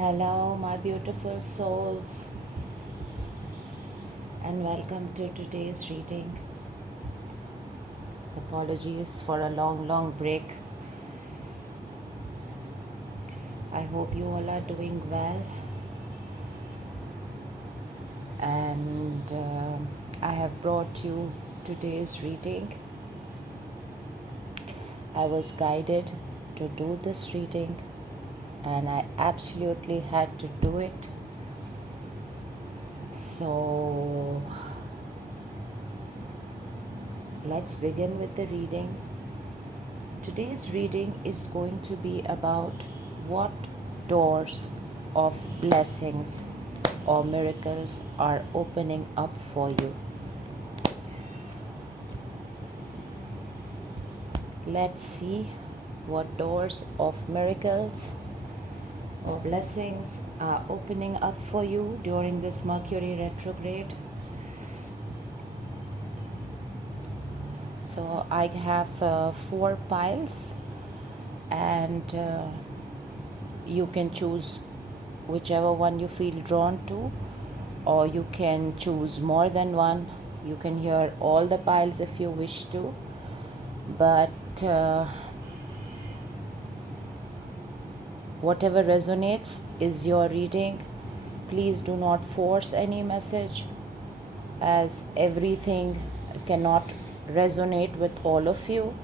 Hello, my beautiful souls, and welcome to today's reading. Apologies for a long break. I hope you all are doing well, and I have brought you today's reading. I was guided to do this reading, and I absolutely had to do it. So, let's begin with the reading. Today's reading is going to be about what doors of blessings or miracles are opening up for you. Let's see what doors of miracles or blessings are opening up for you during this Mercury retrograde. So I have 4 piles, and you can choose whichever one you feel drawn to, or you can choose more than one. You can hear all the piles if you wish to, but whatever resonates is your reading. Please do not force any message, as everything cannot resonate with all of you.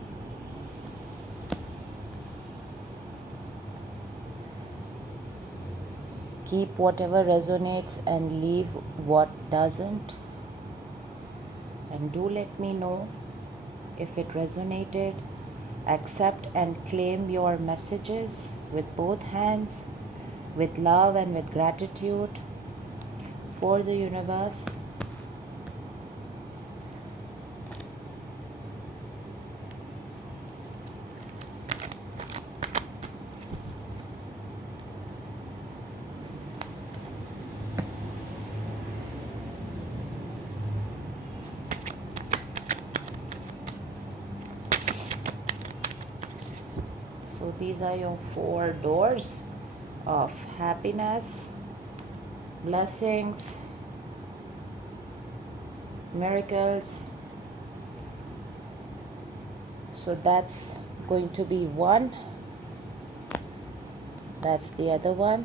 Keep whatever resonates and leave what doesn't. And do let me know if it resonated. Accept and claim your messages with both hands, with love and with gratitude for the universe. So these are your 4 doors of happiness, blessings, miracles. So that's going to be one. That's the other one.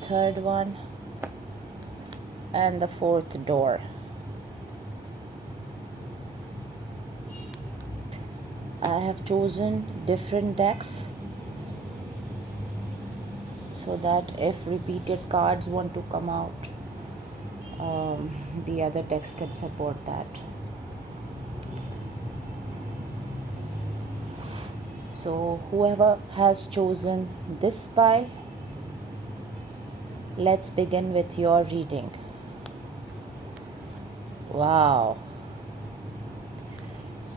Third one. And the 4th door. I have chosen different decks so that if repeated cards want to come out, the other decks can support that. So whoever has chosen this pile, let's begin with your reading. Wow.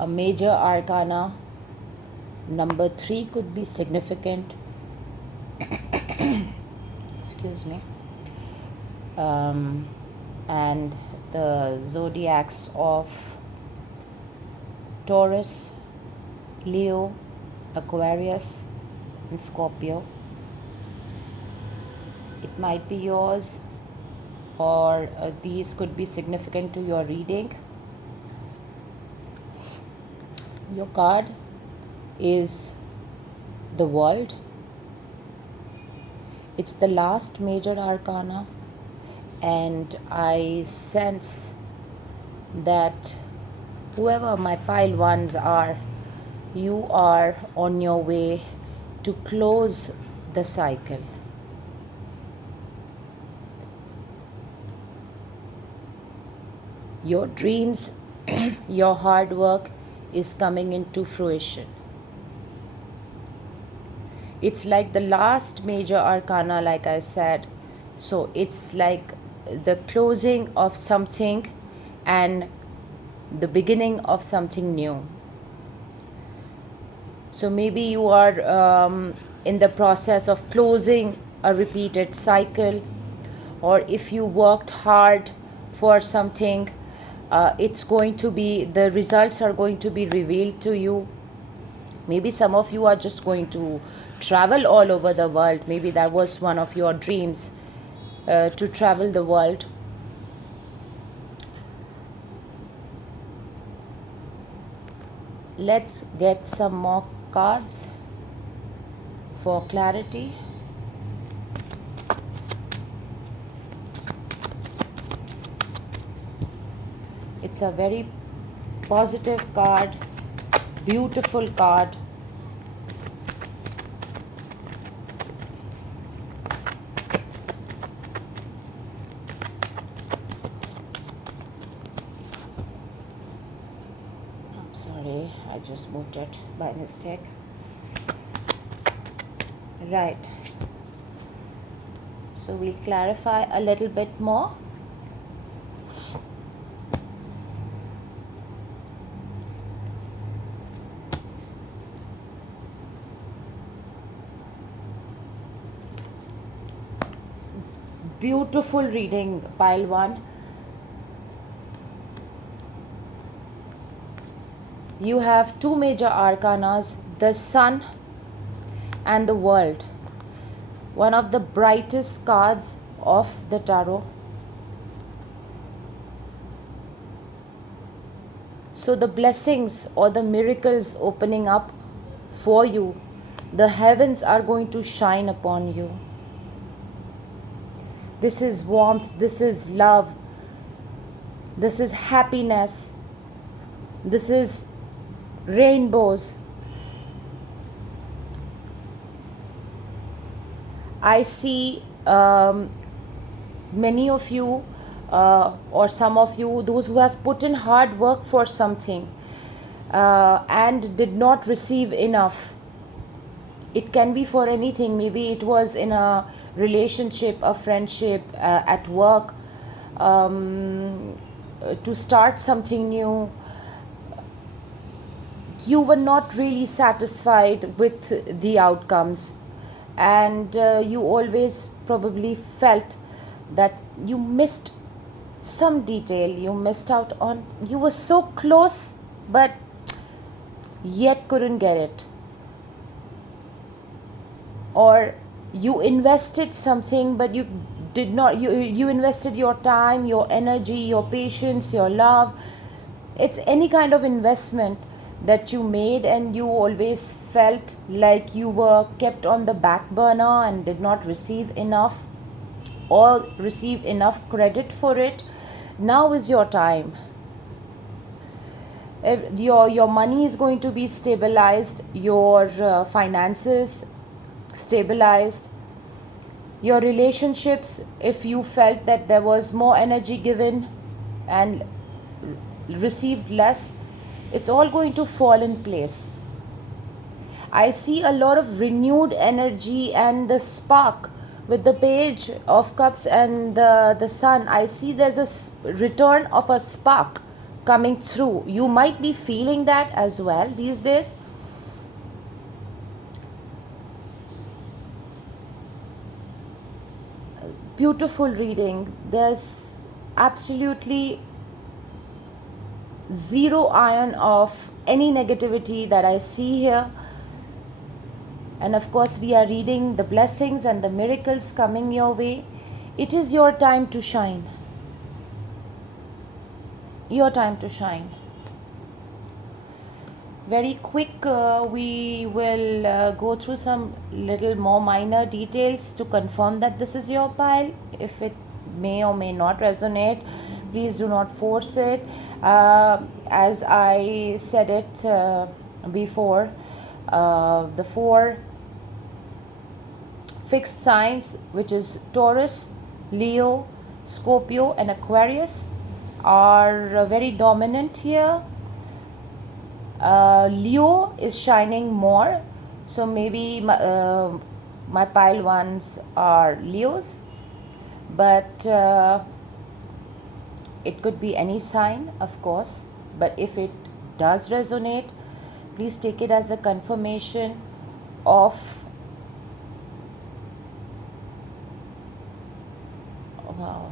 A major arcana number 3 could be significant. Excuse me. And the zodiacs of Taurus, Leo, Aquarius, and Scorpio. It might be yours, or these could be significant to your reading. Your card is the World. It's the last major arcana, and I sense that whoever my pile ones are, you are on your way to close the cycle. Your dreams, your hard work is coming into fruition. It's like the last major arcana, like I said. So it's like the closing of something and the beginning of something new. So maybe you are in the process of closing a repeated cycle, or if you worked hard for something It's going to be, the results are going to be revealed to you. Maybe some of you are just going to travel all over the world. Maybe that was one of your dreams, to travel the world. Let's get some more cards for clarity. It's a very positive card, beautiful card. I'm sorry, I just moved it by mistake. Right. So we'll clarify a little bit more. Beautiful reading, pile 1. You have two major arcanas, the Sun and the World. One of the brightest cards of the tarot. So the blessings or the miracles opening up for you, the heavens are going to shine upon you. This is warmth, this is love, this is happiness, this is rainbows. I see many of you, or some of you, those who have put in hard work for something and did not receive enough. It can be for anything. Maybe it was in a relationship, a friendship, at work, to start something new. You were not really satisfied with the outcomes, and you always probably felt that you missed some detail, you missed out on, you were so close but yet couldn't get it. Or you invested something but you did not, you invested your time, your energy, your patience, your love. It's any kind of investment that you made, and you always felt like you were kept on the back burner and did not receive enough or receive enough credit for it. Now is your time. Your money is going to be stabilized, your finances stabilized, your relationships, if you felt that there was more energy given and received less, it's all going to fall in place. I see a lot of renewed energy and the spark with the Page of Cups and the Sun. I see there's a return of a spark coming through. You might be feeling that as well these days. Beautiful reading. There's absolutely zero iron of any negativity that I see here. And of course, we are reading the blessings and the miracles coming your way. It is your time to shine. Your time to shine. Very quick, we will go through some little more minor details to confirm that this is your pile. If it may or may not resonate, please do not force it. As I said it before, the 4 fixed signs, which is Taurus, Leo, Scorpio and Aquarius, are very dominant here. Leo is shining more, so maybe my pile 1s are Leos, but it could be any sign, of course. But if it does resonate, please take it as a confirmation of wow.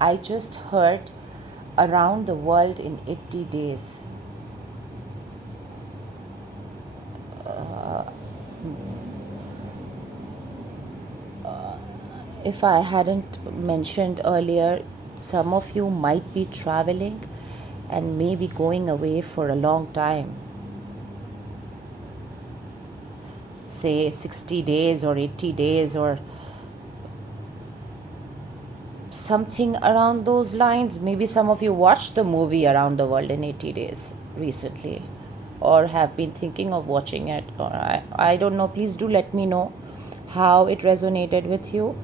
I just heard around the world in 80 days. If I hadn't mentioned earlier, some of you might be traveling and maybe going away for a long time. Say 60 days or 80 days or something around those lines. Maybe some of you watched the movie Around the World in 80 Days recently or have been thinking of watching it. Or I don't know. Please do let me know how it resonated with you.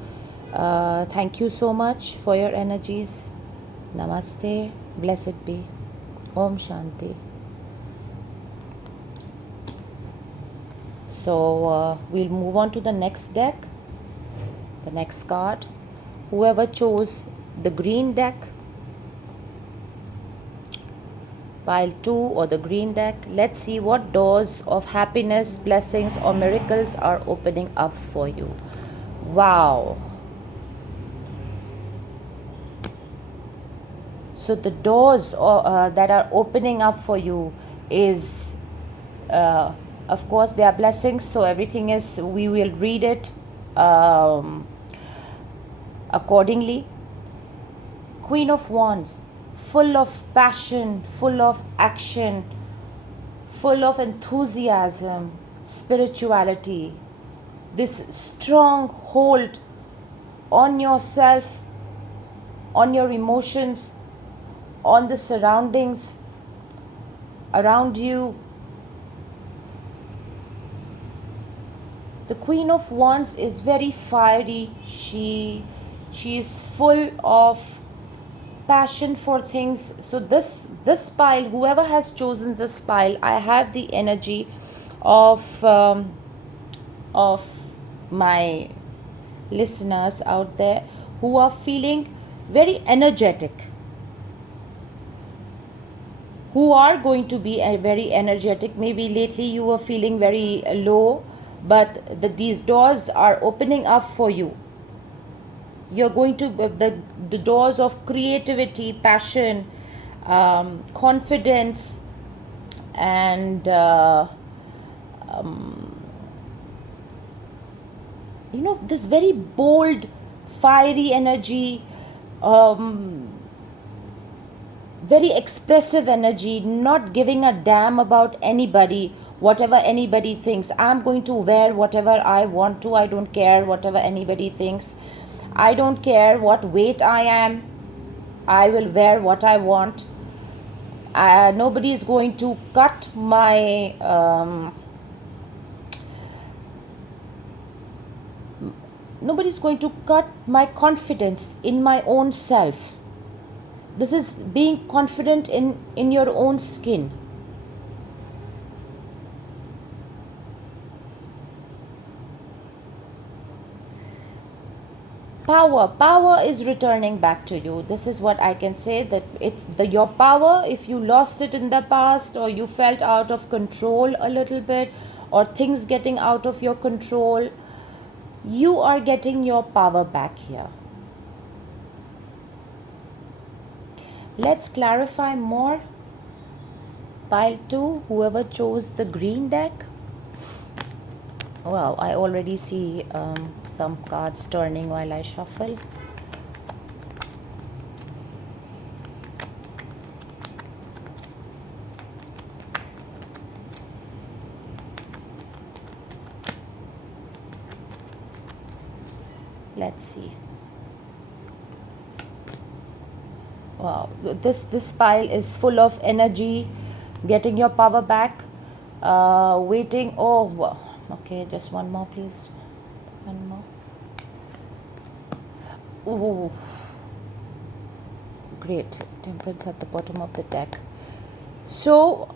Thank you so much for your energies. Namaste. Blessed be. Om Shanti. So we'll move on to the next deck, the next card. Whoever chose the green deck, pile 2 or the green deck, let's see what doors of happiness, blessings or miracles are opening up for you. Wow. So the doors that are opening up for you is, of course, they are blessings. So everything is, we will read it accordingly. Queen of Wands, full of passion, full of action, full of enthusiasm, spirituality. This strong hold on yourself, on your emotions, on the surroundings around you. The Queen of Wands is very fiery. She is full of passion for things. So this pile, whoever has chosen this pile, I have the energy of my listeners out there who are feeling very energetic, who are going to be very energetic. Maybe lately you were feeling very low, but these doors are opening up for you. You're going to, the doors of creativity, passion, confidence, and this very bold, fiery energy, very expressive energy, not giving a damn about anybody, whatever anybody thinks. I'm going to wear whatever I want to. I don't care whatever anybody thinks. I don't care what weight I am. I will wear what I want. Nobody is going to cut my nobody's going to cut my confidence in my own self. This is being confident in your own skin. Power is returning back to you. This is what I can say, that it's your power. If you lost it in the past, or you felt out of control a little bit, or things getting out of your control, you are getting your power back here. Let's clarify more. Pile 2, whoever chose the green deck. Wow, I already see some cards turning while I shuffle. Let's see. Wow, this pile is full of energy, getting your power back, waiting. Oh, wow. Okay, just one more, please. One more. Oh, great. Temperance at the bottom of the deck. So,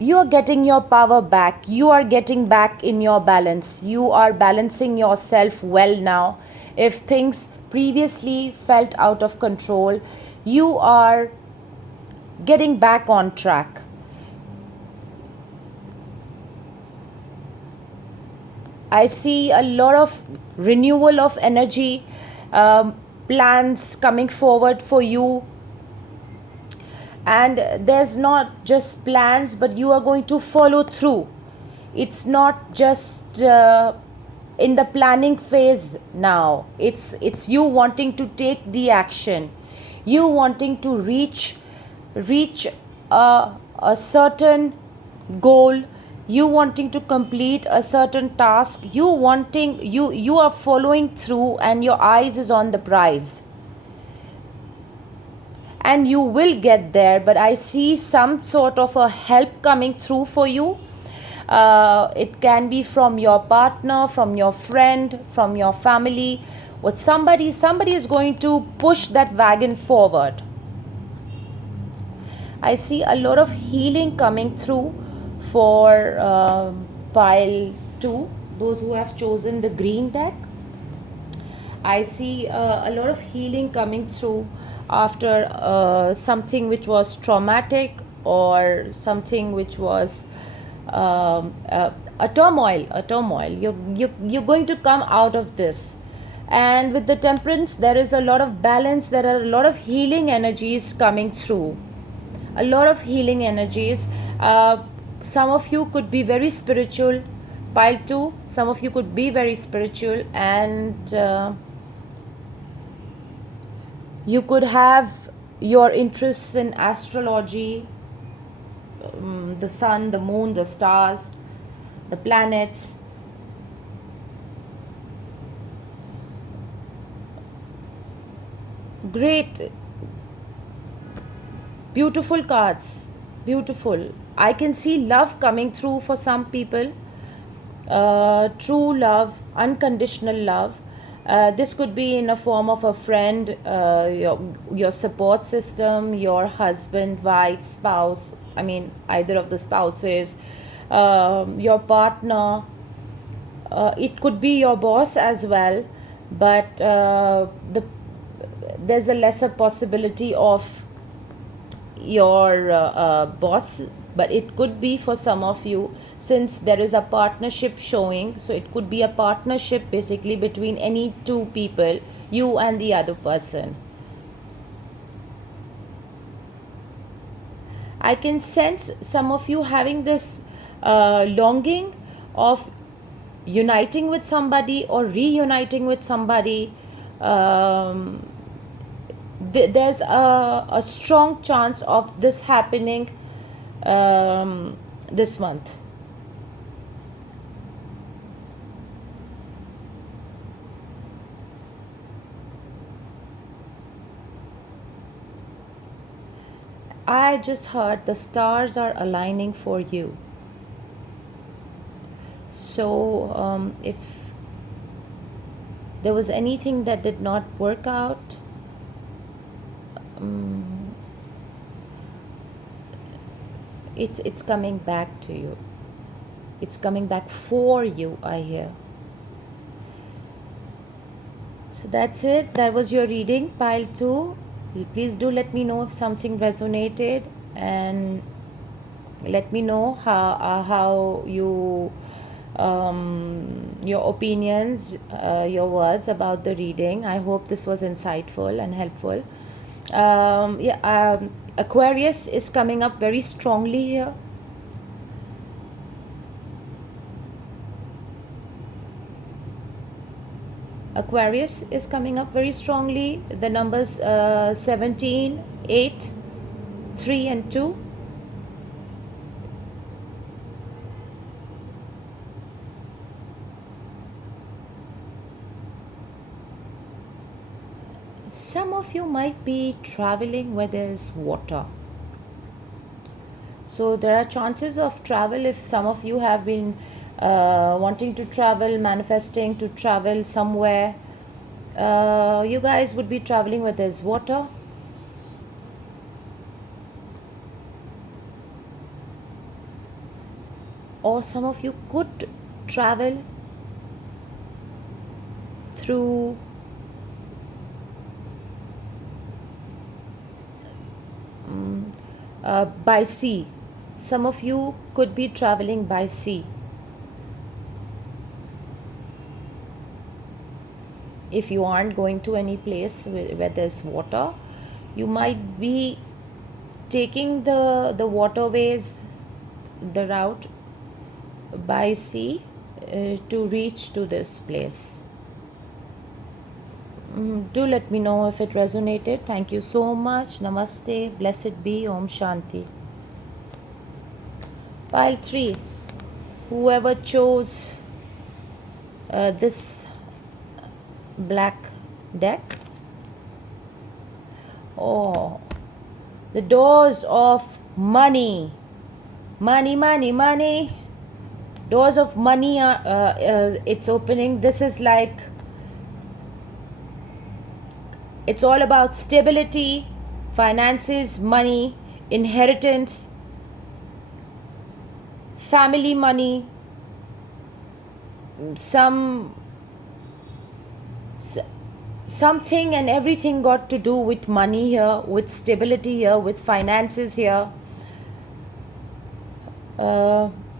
you are getting your power back. You are getting back in your balance. You are balancing yourself well now. If things previously felt out of control, you are getting back on track. I see a lot of renewal of energy, plans coming forward for you. And there's not just plans, but you are going to follow through. It's not just in the planning phase now. It's you wanting to take the action, you wanting to reach a certain goal, you wanting to complete a certain task, you are following through, and your eyes is on the prize, and you will get there. But I see some sort of a help coming through for you. It can be from your partner, from your friend, from your family, with somebody is going to push that wagon forward. I see a lot of healing coming through for pile 2, those who have chosen the green deck. I see a lot of healing coming through after something which was traumatic, or something which was a turmoil. You're going to come out of this. And with the temperance, there is a lot of balance. There are a lot of healing energies coming through. A lot of healing energies. Some of you could be very spiritual. Pile 2, some of you could be very spiritual, and you could have your interests in astrology, the sun, the moon, the stars, the planets. Great. Beautiful cards. Beautiful. I can see love coming through for some people. True love, unconditional love. This could be in a form of a friend, your support system, your husband, wife, spouse. I mean, either of the spouses, your partner. It could be your boss as well, but there's a lesser possibility of your boss, but it could be for some of you, since there is a partnership showing. So it could be a partnership basically between any two people, you and the other person. I can sense some of you having this longing of uniting with somebody or reuniting with somebody. There's a strong chance of this happening this month. I just heard the stars are aligning for you. So if there was anything that did not work out, it's coming back to you. It's coming back for you, I hear. So that's it. That was your reading, pile 2. Please do let me know if something resonated, and let me know how you your opinions, your words about the reading. I hope this was insightful and helpful. Aquarius is coming up very strongly here. Aquarius is coming up very strongly. The numbers 17, 8, 3 and 2. Some of you might be traveling where there's water. So there are chances of travel. If some of you have been wanting to travel, manifesting to travel somewhere, you guys would be traveling where there's water. Or some of you could travel through by sea. Some of you could be traveling by sea. If you aren't going to any place where there's water, you might be taking the waterways, the route by sea to reach to this place. Do let me know if it resonated. Thank you so much. Namaste. Blessed be. Om Shanti. Pile 3. Whoever chose this black deck. Oh, the doors of money. Money, money, money. Doors of money are it's opening. This is like, it's all about stability, finances, money, inheritance, family money, something and everything got to do with money here, with stability here, with finances here,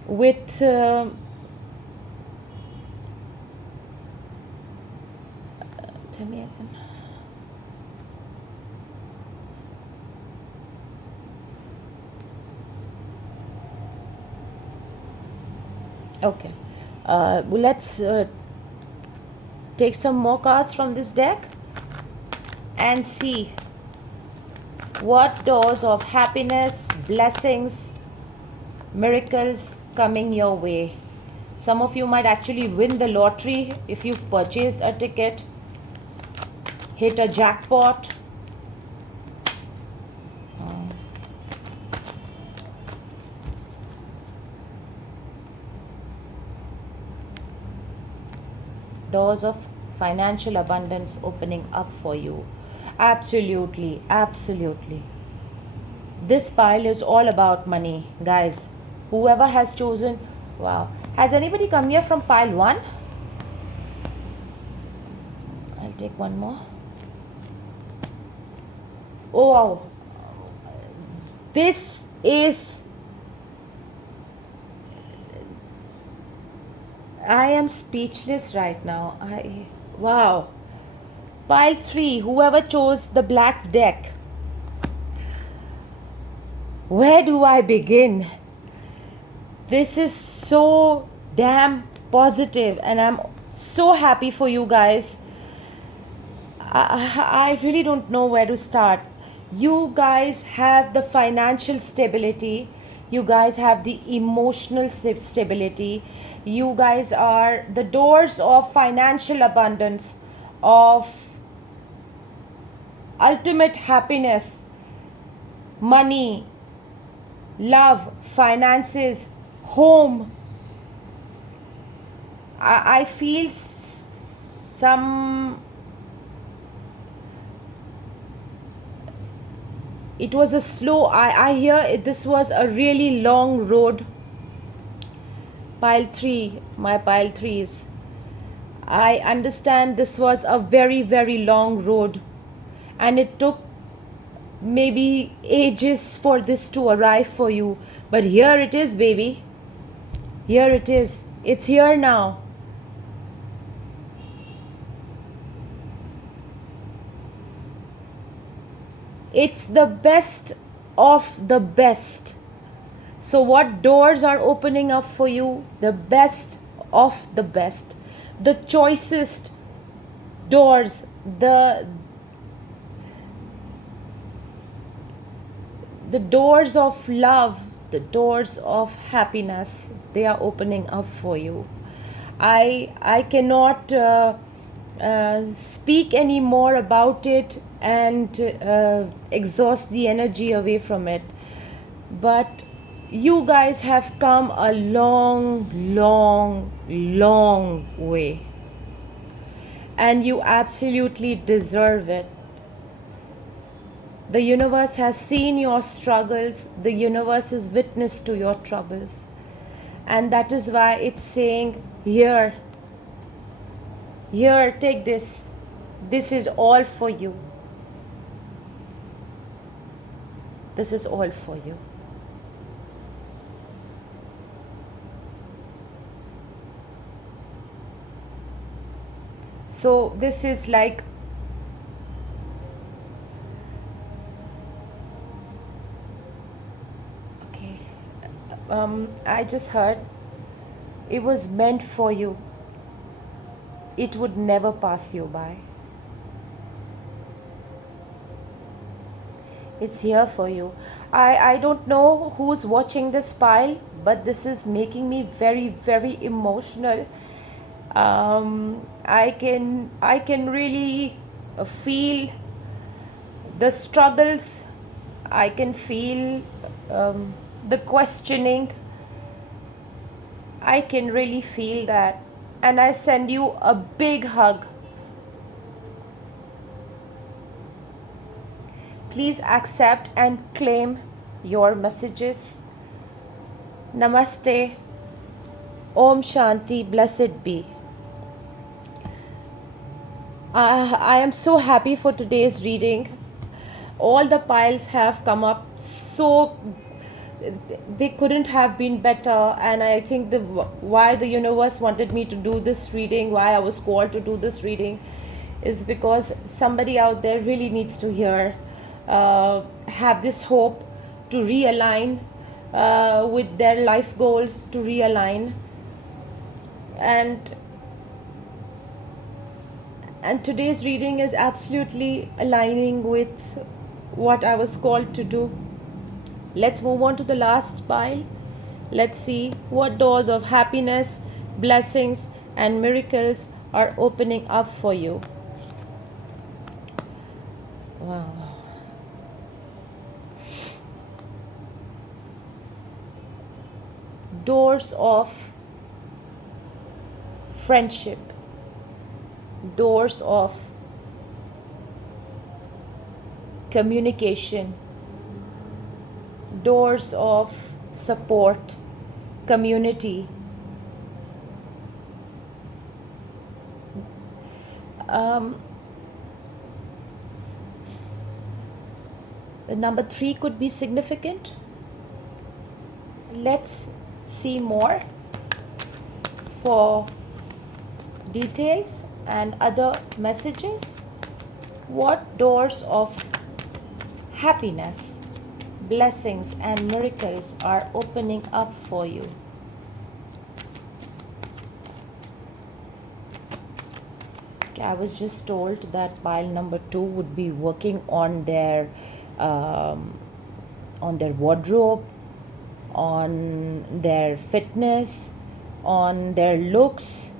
with tell me again. Okay, let's take some more cards from this deck and see what doors of happiness, blessings, miracles coming your way. Some of you might actually win the lottery if you've purchased a ticket, hit a jackpot. Doors of financial abundance opening up for you. Absolutely, absolutely. This pile is all about money, guys. Whoever has chosen, wow. Has anybody come here from pile 1? I'll take one more. Oh, wow. This is, I am speechless right now. Wow. Pile 3, whoever chose the black deck. Where do I begin? This is so damn positive and I'm so happy for you guys. I really don't know where to start. You guys have the financial stability. You guys have the emotional stability. You guys are the doors of financial abundance, of ultimate happiness, money, love, finances, home. I feel some, it was a slow, I hear this was a really long road. Pile 3, my pile 3s. I understand this was a very, very long road and it took maybe ages for this to arrive for you. But here it is, baby. Here it is. It's here now. It's the best of the best. So what doors are opening up for you? The best of the best. The choicest doors. The doors of love, the doors of happiness, they are opening up for you. I cannot speak any more about it and exhaust the energy away from it. But you guys have come a long, long, long way. And you absolutely deserve it. The universe has seen your struggles. The universe is witness to your troubles. And that is why it's saying, here, take this. This is all for you. This is all for you. So this is like, I just heard it was meant for you. It would never pass you by. It's here for you. I don't know who's watching this pile, but this is making me very, very emotional. I can really feel the struggles. I can feel the questioning. I can really feel that. And I send you a big hug. Please accept and claim your messages. Namaste. Om Shanti. Blessed be. I am so happy for today's reading. All the piles have come up so they couldn't have been better, and I think why the universe wanted me to do this reading, why I was called to do this reading, is because somebody out there really needs to hear, have this hope to realign with their life goals, to realign, and today's reading is absolutely aligning with what I was called to do. Let's move on to the last pile. Let's see what doors of happiness, blessings, and miracles are opening up for you. Wow. Doors of friendship, doors of communication, doors of support, community. The number 3 could be significant. Let's see more for details and other messages. What doors of happiness, blessings, and miracles are opening up for you? Okay, I was just told that pile number 2 would be working on their wardrobe, on their fitness, on their looks,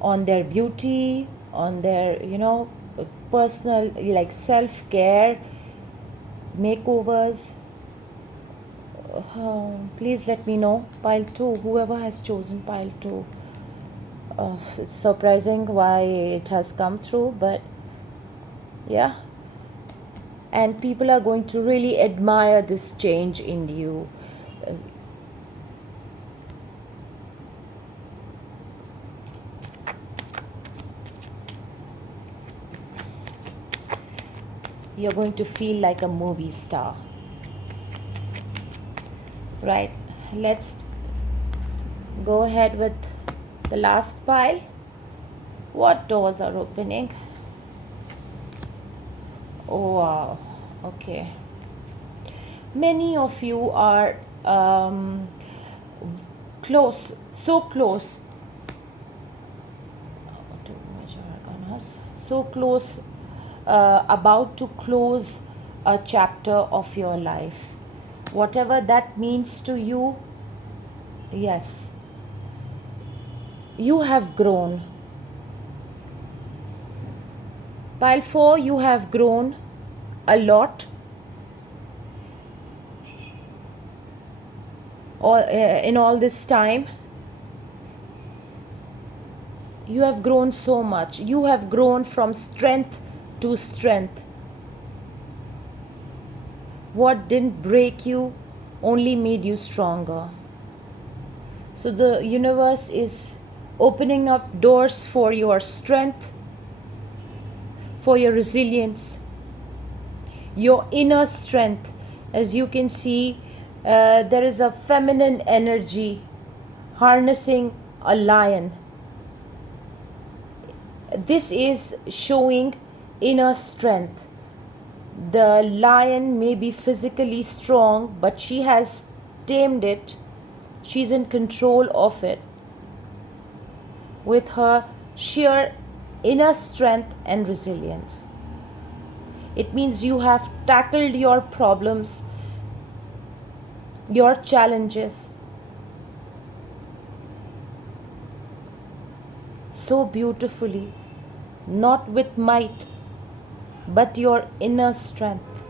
on their beauty, on their personal, like, self-care, makeovers. Please let me know. Pile 2, whoever has chosen pile 2. It's surprising why it has come through, but yeah. And people are going to really admire this change in you. You're going to feel like a movie star. Right, let's go ahead with the last pile. What doors are opening? Oh, wow. Okay. Many of you are close, so close to major arcanas, so close, about to close a chapter of your life. Whatever that means to you, yes, you have grown. Pile 4, you have grown a lot. In all this time, you have grown so much. You have grown from strength to strength. What didn't break you only made you stronger. So the universe is opening up doors for your strength, for your resilience, your inner strength. As you can see, there is a feminine energy harnessing a lion. This is showing inner strength. The lion may be physically strong, but she has tamed it She's in control of it with her sheer inner strength and resilience. It means you have tackled your problems, your challenges so beautifully, not with might, but your inner strength.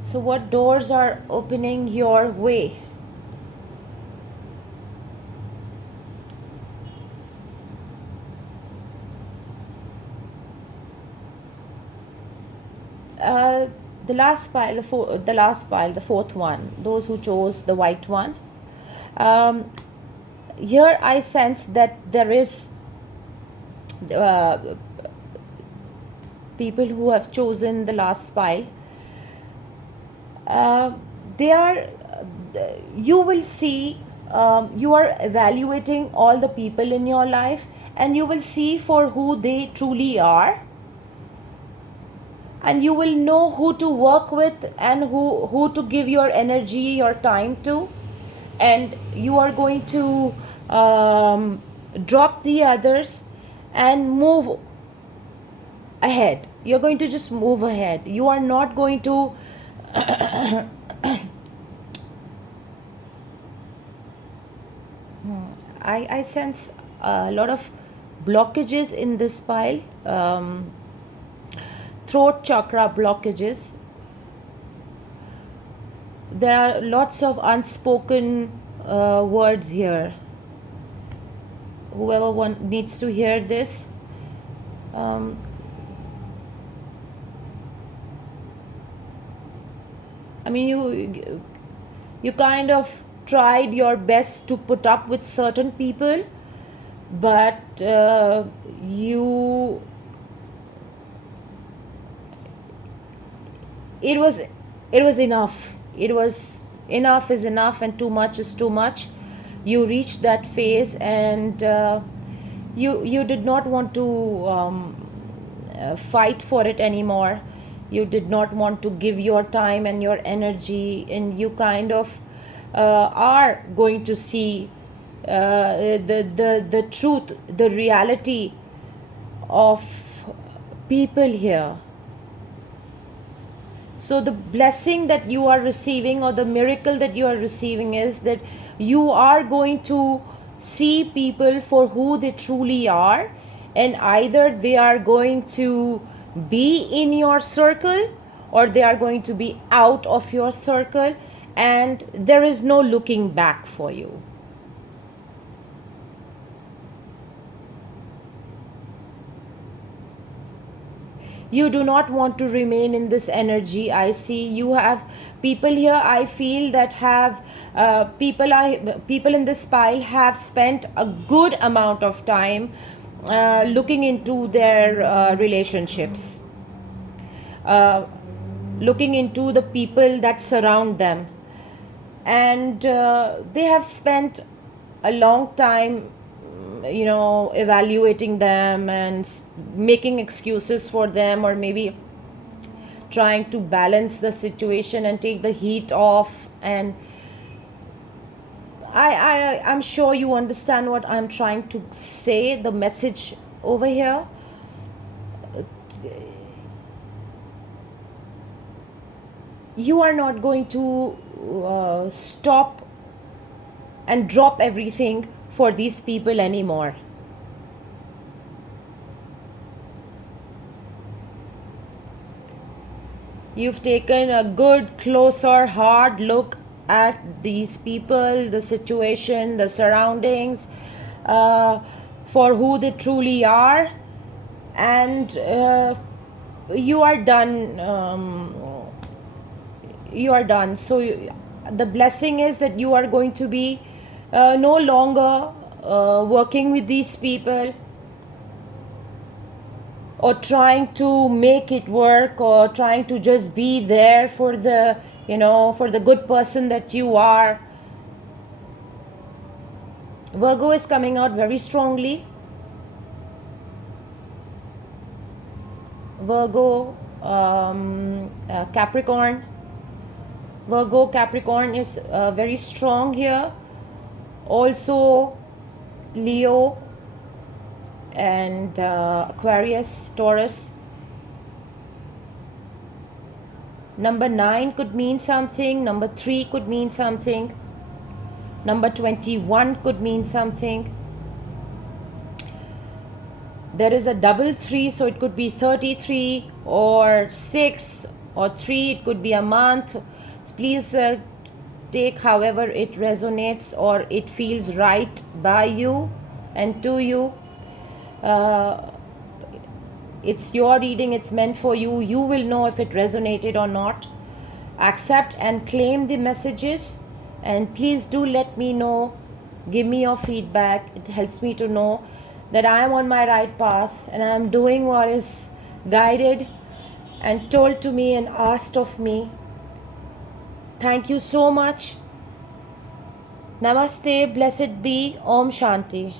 So, what doors are opening your way? Uh, the last pile, the fourth one, those who chose the white one. Um, Here I sense that there is uh, people who have chosen the last pile. They are, you will see, you are evaluating all the people in your life, and you will see for who they truly are, and you will know who to work with and who to give your energy, your time to, and you are going to drop the others and move ahead. You're going to just move ahead. You are not going to I sense a lot of blockages in this pile, throat chakra blockages. There are lots of unspoken words here. Whoever one needs to hear this, I mean, you kind of tried your best to put up with certain people, but it was enough. It was enough is enough, and too much is too much. You reached that phase, and you did not want to fight for it anymore. You did not want to give your time and your energy, and you kind of are going to see the truth, the reality of people here. So the blessing that you are receiving, or the miracle that you are receiving, is that you are going to see people for who they truly are, and either they are going to be in your circle or they are going to be out of your circle, and there is no looking back for you. You do not want to remain in this energy. I see you have people here, I feel, that have people in this pile have spent a good amount of time looking into their relationships, looking into the people that surround them, and they have spent a long time, evaluating them and making excuses for them, or maybe trying to balance the situation and take the heat off. And I'm sure you understand what I'm trying to say, the message over here. You are not going to stop and drop everything for these people anymore. You've taken a good, closer, hard look at these people, the situation, the surroundings, for who they truly are, and you are done. You are done. So the blessing is that you are going to be no longer working with these people, or trying to make it work, or trying to just be there for the for the good person that you are. Virgo is coming out very strongly. Virgo, Capricorn. Virgo, Capricorn is very strong here. Also, Leo and Aquarius, Taurus. Number 9 could mean something. Number 3 could mean something. Number 21 could mean something. There is a double 3, so it could be 33 or 6 or 3. It could be a month. Please take however it resonates or it feels right by you and to you. It's your reading, it's meant for you. You will know if it resonated or not. Accept and claim the messages, and please do let me know. Give me your feedback. It helps me to know that I am on my right path and I am doing what is guided and told to me and asked of me. Thank you so much. Namaste, blessed be, Om Shanti.